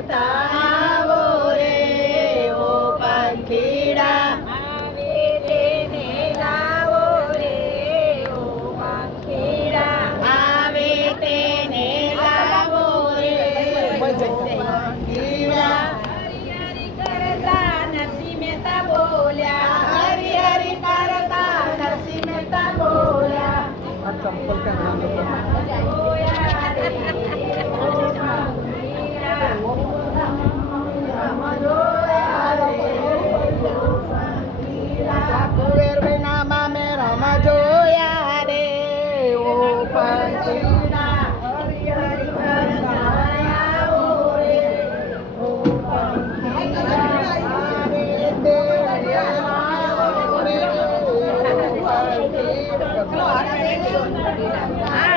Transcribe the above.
કરતા આવો રે ઓ પંખીડા આવે તેને લાવો રે ઓ પંખીડા આવે તેને લાવો રે ઓ પંખીડા હરી હરી કરતા નરસિંહ મહેતા બોલ્યા હરી હરી કરતા નરસિંહ મહેતા બોલ્યા ચંપલ ક્યાં કુવેરભાઈના મામે રામ જોયા રે ઓ પંખીડા હરી હરી કરતા આવો રે ઓ પંખીડા આવે તેને લાવો રે ઓ પંખીડા